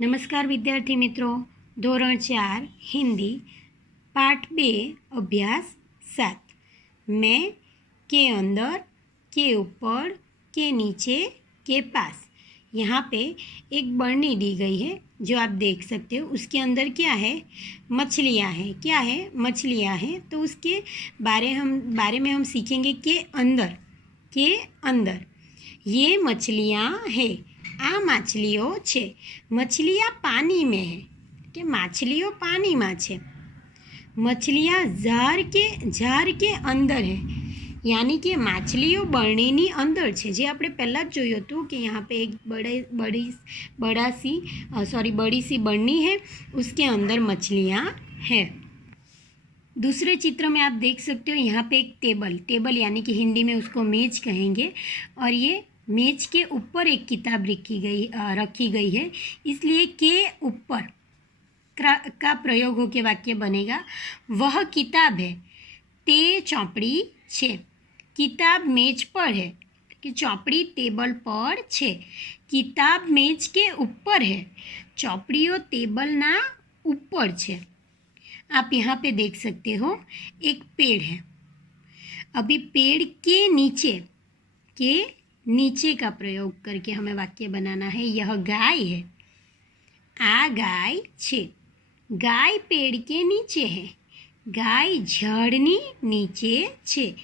नमस्कार विद्यार्थी मित्रों, ધોરણ 4 हिंदी पाठ 2 अभ्यास 7। मैं के अंदर, के ऊपर, के नीचे, के पास। यहाँ पे एक बरनी दी गई है जो आप देख सकते हो। उसके अंदर क्या है? मछलियाँ हैं। क्या है? मछलियाँ हैं। तो उसके बारे में हम सीखेंगे के अंदर। के अंदर ये मछलियाँ है। आ माछलीओ छे। मछलियाँ पानी में है कि माछलीओ पानी में छे। मछलियाँ जार के अंदर है, यानी कि माछलीओ बरणी अंदर छे। जे आपणे पहला ज जोयुं हतुं कि यहाँ पे एक बड़ी सी बरनी है, उसके अंदर मछलियाँ है। दूसरे चित्र में आप देख सकते हो, यहाँ पे एक टेबल यानी कि हिंदी में उसको मेज कहेंगे, और ये मेज के ऊपर एक किताब रखी गई है, इसलिए के ऊपर का प्रयोग होकर वाक्य बनेगा वह किताब है। ते चौपड़ी छे। किताब मेज पर है कि चौपड़ी टेबल पर छे। किताब मेज के ऊपर है। चौपड़ीओ टेबल ना ऊपर छे। आप यहाँ पे देख सकते हो एक पेड़ है। अभी पेड़ के नीचे का प्रयोग करके हमें वाक्य बनाना है। यह गाय है। आ गाय छे। गाय पेड़ के नीचे है। गाय झाड़नी नीचे छे।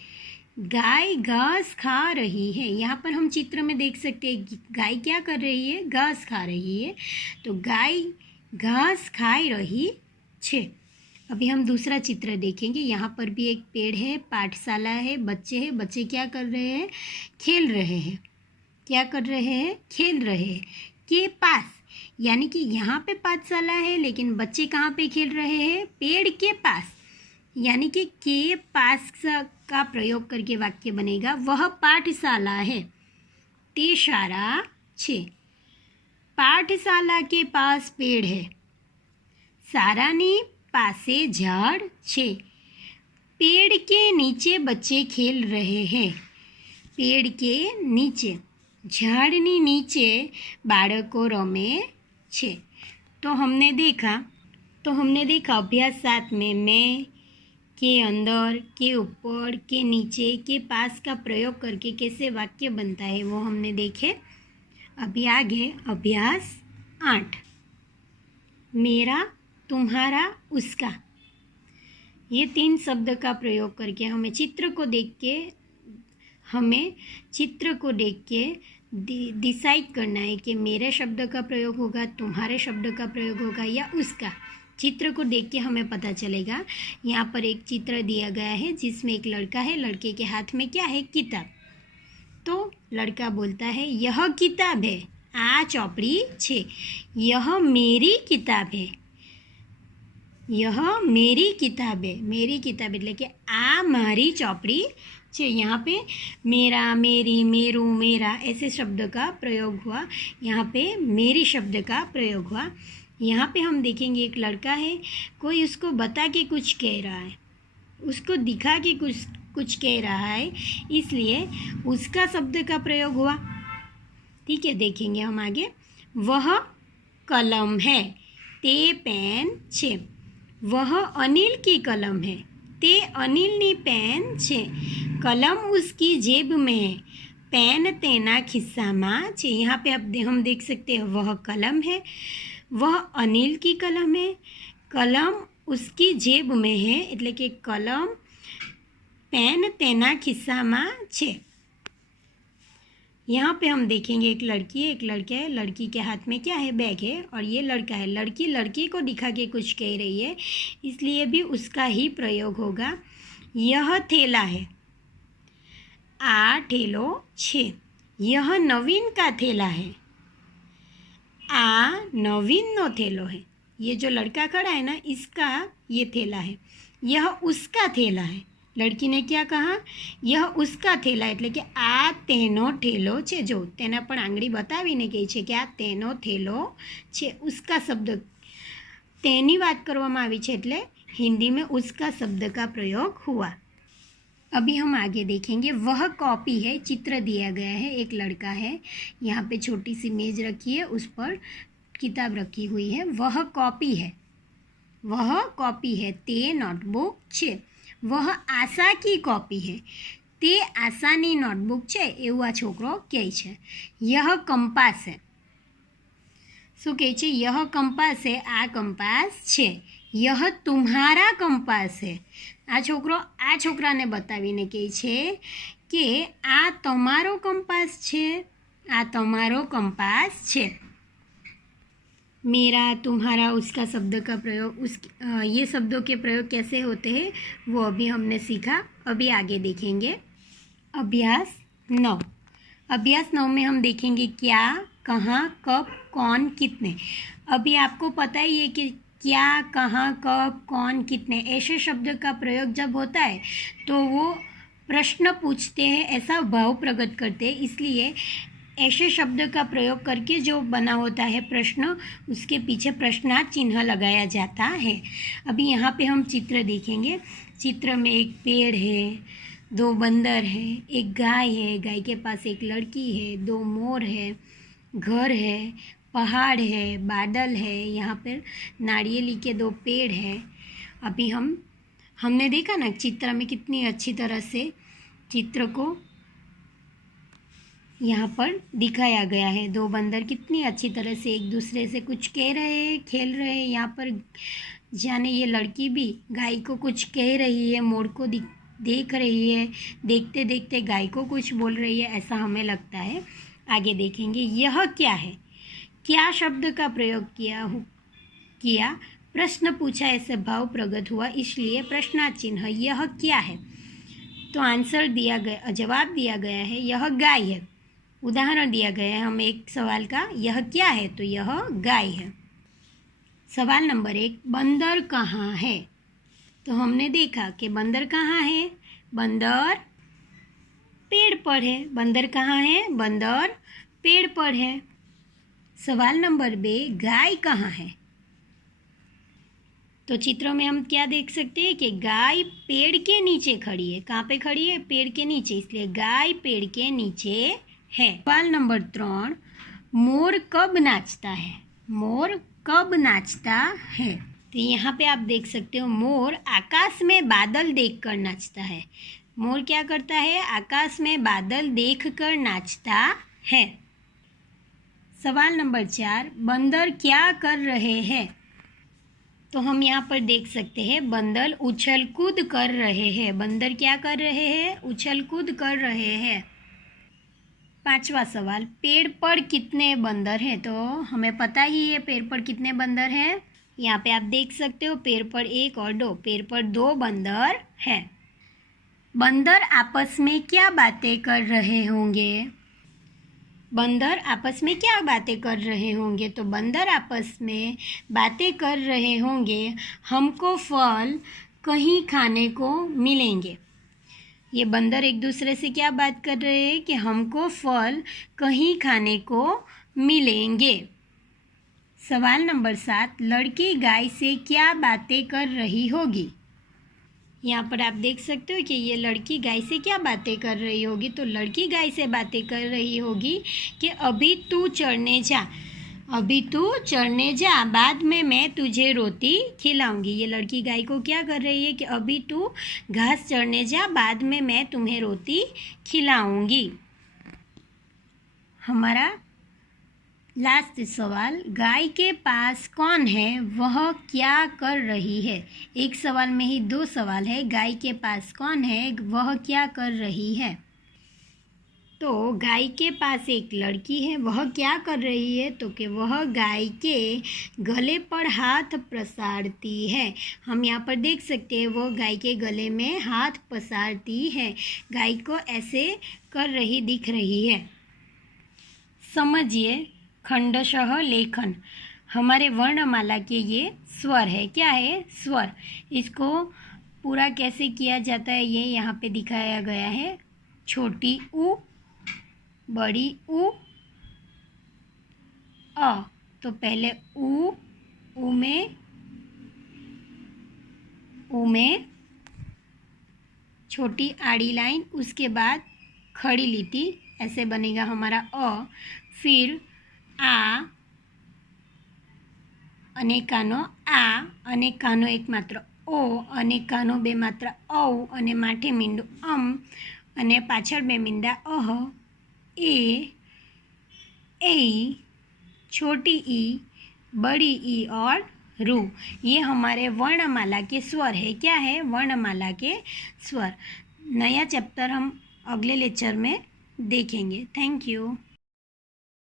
गाय घास खा रही है। यहाँ पर हम चित्र में देख सकते हैं गाय क्या कर रही है? घास खा रही है। तो गाय घास खाई रही छे। अभी हम दूसरा चित्र देखेंगे। यहाँ पर भी एक पेड़ है, पाठशाला है, बच्चे हैं। बच्चे क्या कर रहे हैं? खेल रहे हैं। क्या कर रहे हैं? खेल रहे हैं। के पास, यानी कि यहाँ पे पाठशाला है, लेकिन बच्चे कहाँ पे खेल रहे हैं? पेड़ के पास, यानी कि के पास का प्रयोग करके वाक्य बनेगा वह पाठशाला है। ते शाला छे। पाठशाला के पास पेड़ है। शालानी पासे झाड़ छे। पेड़ के नीचे बच्चे खेल रहे हैं। पेड़ के नीचे, झाड़नी नीचे बाळको रमे छे। तो हमने देखा अभ्यास 7 में मैं, के अंदर, के ऊपर, के नीचे, के पास का प्रयोग करके कैसे वाक्य बनता है वो हमने देखे। अभी आगे अभ्यास 8, मेरा, तुम्हारा, उसका। ये 3 शब्द का प्रयोग करके हमें चित्र को देख के डिसाइड करना है कि मेरे शब्द का प्रयोग होगा, तुम्हारे शब्द का प्रयोग होगा या उसका। चित्र को देख के हमें पता चलेगा। यहाँ पर एक चित्र दिया गया है जिसमें एक लड़का है। लड़के के हाथ में क्या है? किताब। तो लड़का बोलता है यह किताब है। आ चौपड़ी छे। यह मेरी किताब है। यह मेरी किताब है। मेरी किताब એટલે કે આ મારી ચોપડી છે। यहाँ पे मेरा, मेरी, मेरू, मेरा ऐसे शब्द का प्रयोग हुआ। यहाँ पे मेरी शब्द का प्रयोग हुआ। यहाँ पे हम देखेंगे एक लड़का है, कोई उसको बता के कुछ कह रहा है, उसको दिखा के कुछ कह रहा है, इसलिए उसका शब्द का प्रयोग हुआ। ठीक है, देखेंगे हम आगे। वह कलम है। ते पेन छे। वह अनिल की कलम है। ते अनिलनी पेन छे। कलम उसकी जेब में है। पेन तेना खिस्सामां छे। यहाँ पे अब हम देख सकते हैं वह कलम है, वह अनिल की कलम है, कलम उसकी जेब में है, એટલે કે कलम पेन तेना खिस्सामां छे। यहाँ पे हम देखेंगे एक लड़की है, एक लड़का है। लड़की के हाथ में क्या है? बैग है, और ये लड़का है। लड़की को दिखा के कुछ कह रही है, इसलिए भी उसका ही प्रयोग होगा। यह थैला है। आ ठेलो छे। यह नवीन का थैला है। आ नवीन नो थैलो है। ये जो लड़का खड़ा है ना, इसका ये थैला है। यह उसका थैला है। लड़की ने क्या कहा? यह उसका थैला એટલે કે આ તેનો થેલો છે। જો તેના પર આંગળી બતાવીને કહે છે કે આ તેનો થેલો છે। उसका शब्द, તેની વાત કરવામાં આવી છે એટલે हिंदी में उसका शब्द का प्रयोग हुआ। अभी हम आगे देखेंगे। वह कॉपी है। चित्र दिया गया है, एक लड़का है। यहाँ पे छोटी सी मेज रखी है, उस पर किताब रखी हुई है वह कॉपी है, वह कॉपी है। તે નોટબુક છે, વહ આશા की कॉपी है, તે આશાની નોટબુક છે એવું આ છોકરો કહે છે। यह કંપાસ है, શું કહે છે? यह કંપાસ है, આ કંપાસ છે। यह तुम्हारा કંપાસ है, આ છોકરો આ છોકરાને બતાવીને કહે છે કે આ તમારો કંપાસ છે, આ તમારો કંપાસ છે। मेरा, तुम्हारा, उसका शब्द का प्रयोग, ये शब्दों के प्रयोग कैसे होते हैं वो अभी हमने सीखा। अभी आगे देखेंगे अभ्यास 9। अभ्यास 9 में हम देखेंगे क्या, कहाँ, कब, कौन, कितने। अभी आपको पता ही है कि क्या, कहाँ, कब, कौन, कितने ऐसे शब्द का प्रयोग जब होता है तो वो प्रश्न पूछते हैं, ऐसा भाव प्रकट करते हैं। इसलिए ऐसे शब्द का प्रयोग करके जो बना होता है प्रश्न, उसके पीछे प्रश्नार्थ चिन्ह लगाया जाता है। अभी यहाँ पे हम चित्र देखेंगे। चित्र में एक पेड़ है, 2 बंदर है, एक गाय है, गाय के पास एक लड़की है, 2 मोर है, घर है, पहाड़ है, बादल है, यहाँ पर नारियली के 2 पेड़ है। अभी हमने देखा ना चित्र में कितनी अच्छी तरह से चित्र को यहाँ पर दिखाया गया है। 2 बंदर कितनी अच्छी तरह से एक दूसरे से कुछ कह रहे हैं, खेल रहे हैं। यहाँ पर जाने ये लड़की भी गाय को कुछ कह रही है, मोर को देख रही है, देखते देखते गाय को कुछ बोल रही है, ऐसा हमें लगता है। आगे देखेंगे यह क्या है, क्या शब्द का प्रयोग किया, प्रश्न पूछा, ऐसे भाव प्रकट हुआ, इसलिए प्रश्नार्थ चिन्ह यह क्या है। तो आंसर दिया गया, जवाब दिया गया है यह गाय है। उदाहरण दिया गया है हमें एक सवाल का, यह क्या है, तो यह गाय है। सवाल नंबर 1, बंदर कहाँ है? तो हमने देखा कि बंदर कहाँ है, बंदर पेड़ पर है। बंदर कहाँ है, बंदर पेड़ पर है। सवाल नंबर 2, गाय कहाँ है? तो चित्रों में हम क्या देख सकते हैं कि गाय पेड़ के नीचे खड़ी है। कहाँ पे खड़ी है? पेड़ के नीचे, इसलिए गाय पेड़ के नीचे है। सवाल नंबर 3, मोर कब नाचता है? मोर कब नाचता है? तो यहाँ पे आप देख सकते हो मोर आकाश में बादल देखकर नाचता है। मोर क्या करता है? आकाश में बादल देखकर नाचता है। सवाल नंबर 4, बंदर क्या कर रहे हैं? तो हम यहाँ पर देख सकते हैं बंदर उछल कूद कर रहे हैं। बंदर क्या कर रहे हैं? उछल कूद कर रहे हैं। 5वां सवाल, पेड़ पर कितने बंदर हैं? तो हमें पता ही है पेड़ पर कितने बंदर हैं। यहाँ पे आप देख सकते हो पेड़ पर 1 और 2, पेड़ पर 2 बंदर हैं। बंदर आपस में क्या बातें कर रहे होंगे? बंदर आपस में क्या बातें कर रहे होंगे? तो बंदर आपस में बातें कर रहे होंगे, हमको फल कहीं खाने को मिलेंगे। ये बंदर एक दूसरे से क्या बात कर रहे हैं कि हमको फल कहीं खाने को मिलेंगे। सवाल नंबर 7, लड़की गाय से क्या बातें कर रही होगी? यहाँ पर आप देख सकते हो कि ये लड़की गाय से क्या बातें कर रही होगी। तो लड़की गाय से बातें कर रही होगी कि अभी तू चढ़ने जा, अभी तू चढ़ने जा, बाद में मैं तुझे रोटी खिलाऊंगी। ये लड़की गाय को क्या कर रही है कि अभी तू घास चढ़ने जा, बाद में मैं तुम्हें रोटी खिलाऊंगी। हमारा लास्ट सवाल, गाय के पास कौन है, वह क्या कर रही है? एक सवाल में ही 2 सवाल है। गाय के पास कौन है, वह क्या कर रही है? तो गाय के पास एक लड़की है, वह क्या कर रही है? तो कि वह गाय के गले पर हाथ पसारती है। हम यहाँ पर देख सकते हैं वो गाय के गले में हाथ पसारती है, गाय को ऐसे कर रही दिख रही है। समझिए खंडशः लेखन। हमारे वर्णमाला के ये स्वर है। क्या है? स्वर। इसको पूरा कैसे किया जाता है ये यहाँ पे दिखाया गया है। छोटी ऊ, बड़ी ऊ, अ। तो पहले ऊ में छोटी आड़ी लाइन, उसके बाद खड़ी लिटी, ऐसे बनेगा हमारा अ। फिर आ, અનેકાનો આ, અનેકાનો એક માત્ર ઓ, અનેકાનો બે માત્ર ઔ, અને માથે મીંડું અને પાછળ બે મીંડા અહ, ए, ऐ, छोटी ई, बड़ी ई और रू। ये हमारे वर्णमाला के स्वर है। क्या है? वर्णमाला के स्वर। नया चैप्टर हम अगले लेक्चर में देखेंगे। Thank you.